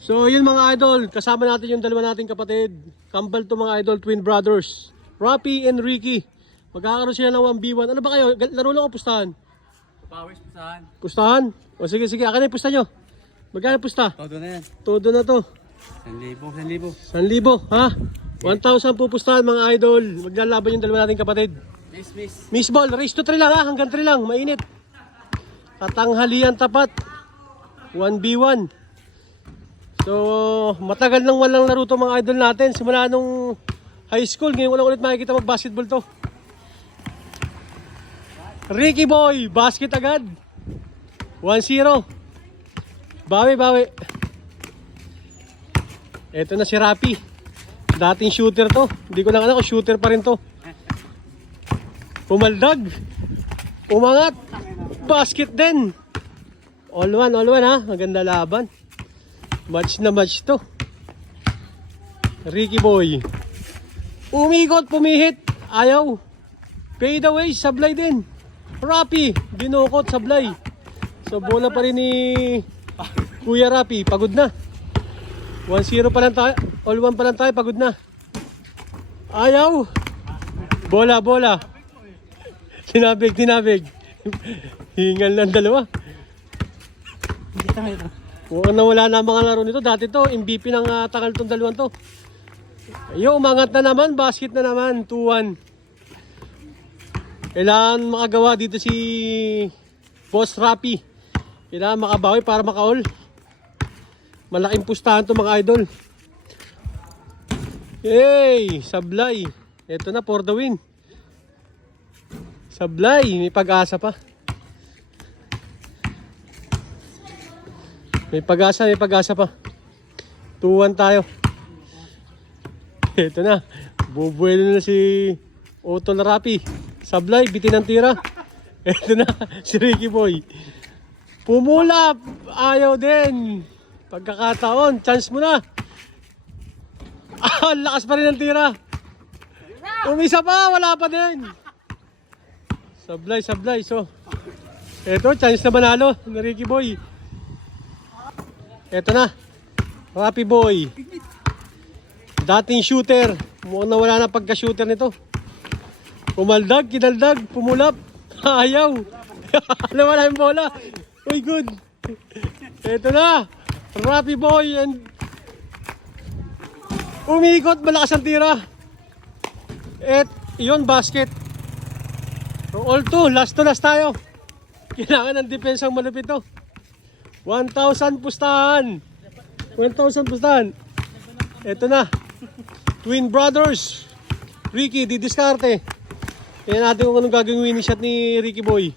So yun mga idol, kasama natin yung dalawa nating kapatid. Kambal to mga idol, twin brothers. Rapi and Ricky. Magkakaroon sila ng 1v1. Ano ba kayo? Laro lang o pustahan? Powers, pustahan. Pustahan? O sige, akin na yung pusta nyo. Magkano pusta? Todo na yan. Todo na to. 1,000. 1,000, ha? 1,000 pupustahan mga idol. Maglalaban yung dalawa nating kapatid. Miss. Miss ball, race to 3 lang ha. Hanggang 3 lang, mainit. Katanghalian tapat. 1v1. So, matagal nang walang laro to mga idol natin. Simula nung high school, ngayon ko lang ulit makikita mag-basketball to. Ricky boy, basket agad. 1-0. Bawi. Ito na si Rapi. Dating shooter to. Hindi ko lang alam kung shooter pa rin to. Pumaldag. Umangat. Basket din. All one ha. Maganda laban. Match na match to. Ricky boy. Umikot, pumihit. Ayaw. Fade away, sablay din. Rapi, binukot, sablay. So bola pa rin ni Kuya Rapi. Pagod na. 1-0 pa lang tayo. All one pa lang tayo, pagod na. Ayaw. Bola. Tinabig. Hingal ng dalawa. Mukhang nawala na ang mga laro nito. Dati to, MVP ng takal tong dalawang to. Ayun, umangat na naman. Basket na naman. 2-1. Kailangan makagawa dito si Boss Rapi. Kailangan makabawi para maka-all. Malaking pustahan to mga idol. Hey, sablay. Ito na for the win. Sablay, may pag-asa pa. May pag-asa pa. 2-1 tayo. Ito na. Bubuelo na si Otol Rapi. Sablay, bitin ang tira. Ito na, si Ricky boy. Pumulap. Ayaw din. Pagkakataon, chance mo na. Lakas pa rin ang tira. Umisa pa, wala pa din. Sablay. So, eto, chance na manalo ni Ricky boy. Eto na, Rapi boy. Dating shooter. Mukhang nawala na pagka-shooter nito. Pumaldag, kinaldag, pumulap. Ayaw. Nawala yung bola. Uy, good. Eto na, Rapi boy and umikot, malakas ang tira. At yun, basket. All two, last to last tayo. Kailangan ng depensang malupit to. 1,000 pustahan. 1,000 pustahan. Ito na. Twin brothers. Ricky, didiskarte. Tingnan natin kung anong gagawin winning shot ni Ricky boy.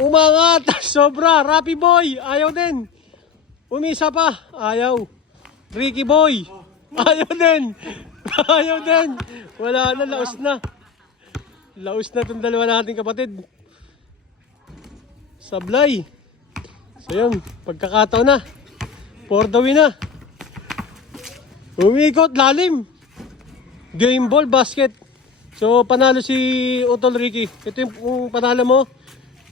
Umangat. Sobra. Rapi boy. Ayaw din. Umisa pa. Ayaw. Ricky boy. Ayaw din. Wala na. Laos na. Laos na itong dalawa nating kapatid. Sablay. So yun. Pagkakataon na. For the win na. Umikot. Lalim. Game ball. Basket. So panalo si Otol Ricky. Ito yung panalo mo.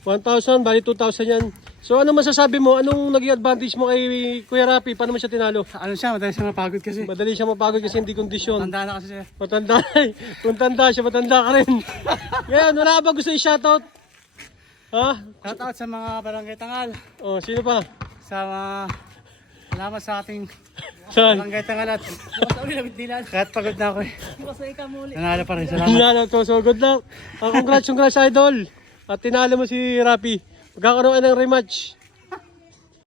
1,000. Bali 2,000 yan. So ano masasabi mo? Anong naging advantage mo kay Kuya Rapi? Paano mo siya tinalo? Ano siya, madali siya mapagod kasi. Madali siya mapagod kasi hindi kondisyon. Tanda na kasi siya. Matanda. Kung tanda siya, matanda ka rin. Ngayon, wala ka ba gusto i-shoutout? Ha? Shoutout sa mga barangay Tangal. Oh, sino pa? Sa mga salamat sa ating Saan? barangay Tangal at kahit pagod na ako eh. Nanalo pa rin, salamat. Tinalo to. So, good luck. Congrats idol. At tinalo mo si Rapi. Magkakaroon ka ng rematch.